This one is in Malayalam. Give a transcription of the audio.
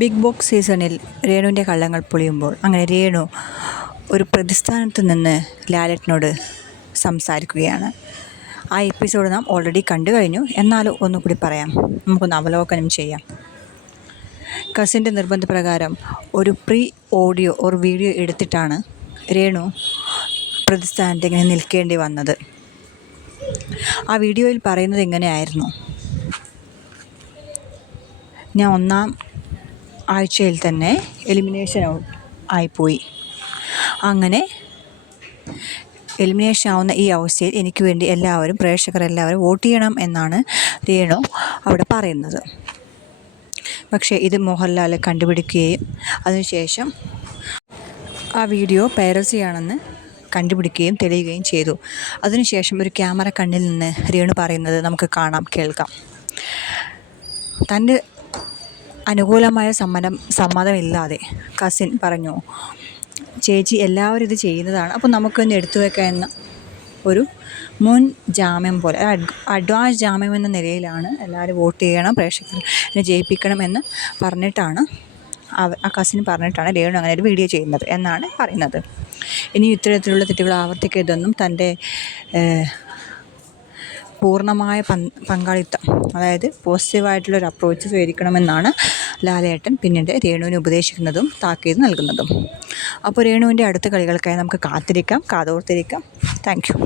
ബിഗ് ബോസ് സീസണിൽ രേണുവിൻ്റെ കള്ളങ്ങൾ പൊളിയുമ്പോൾ അങ്ങനെ രേണു ഒരു പ്രതിസ്ഥാനത്ത് നിന്ന് ലാലേട്ടനോട് സംസാരിക്കുകയാണ്. ആ എപ്പിസോഡ് നാം ഓൾറെഡി കണ്ടു കഴിഞ്ഞു. എന്നാലും ഒന്നുകൂടി പറയാം, നമുക്കൊന്ന് അവലോകനം ചെയ്യാം. കസിൻ്റെ നിർബന്ധപ്രകാരം ഒരു പ്രീ ഓഡിയോ ഒരു വീഡിയോ എടുത്തിട്ടാണ് രേണു പ്രതിസ്ഥാനത്ത് ഇങ്ങനെ നിൽക്കേണ്ടി വന്നത്. ആ വീഡിയോയിൽ പറയുന്നത് ഇങ്ങനെയായിരുന്നു: ഞാൻ ഒന്നാം ആഴ്ചയിൽ തന്നെ എലിമിനേഷൻ ആയിപ്പോയി. അങ്ങനെ എലിമിനേഷൻ ആവുന്ന ഈ അവസ്ഥയിൽ എനിക്ക് വേണ്ടി പ്രേക്ഷകരെല്ലാവരും വോട്ട് ചെയ്യണം എന്നാണ് രേണു അവിടെ പറയുന്നത്. പക്ഷേ ഇത് മോഹൻലാൽ കണ്ടുപിടിക്കുകയും അതിനുശേഷം ആ വീഡിയോ പൈറസിയാണെന്ന് കണ്ടുപിടിക്കുകയും തെളിയുകയും ചെയ്തു. അതിനുശേഷം ഒരു ക്യാമറ കണ്ണിൽ നിന്ന് രേണു പറയുന്നത് നമുക്ക് കാണാം, കേൾക്കാം. തൻ്റെ അനുകൂലമായ സമ്മതമില്ലാതെ കസിൻ പറഞ്ഞു, ചേച്ചി എല്ലാവരും ഇത് ചെയ്യുന്നതാണ്, അപ്പോൾ നമുക്കൊന്ന് എടുത്തു വെക്കാം എന്ന ഒരു മുൻ ജാമ്യം പോലെ, അഡ്വാൻസ് ജാമ്യം എന്ന നിലയിലാണ് എല്ലാവരും വോട്ട് ചെയ്യണം, പ്രേക്ഷകരെ ജയിപ്പിക്കണം എന്ന് പറഞ്ഞിട്ടാണ് ആ കസിൻ പറഞ്ഞിട്ടാണ് രേണു അങ്ങനെ ഒരു വീഡിയോ ചെയ്യുന്നത് എന്നാണ് പറയുന്നത്. ഇനി ഇത്തരത്തിലുള്ള തെറ്റുകൾ ആവർത്തിക്കരുതെന്നും തൻ്റെ പൂർണ്ണമായ പങ്കാളിത്തം, അതായത് പോസിറ്റീവായിട്ടുള്ളൊരു അപ്രോച്ച് സ്വീകരിക്കണമെന്നാണ് ലാലേട്ടൻ പിന്നീട് രേണുവിന് ഉപദേശിക്കുന്നതും താക്കീത് നൽകുന്നതും. അപ്പോൾ രേണുവിൻ്റെ അടുത്ത കളികൾക്കായി നമുക്ക് കാതോർത്തിരിക്കാം. Thank you.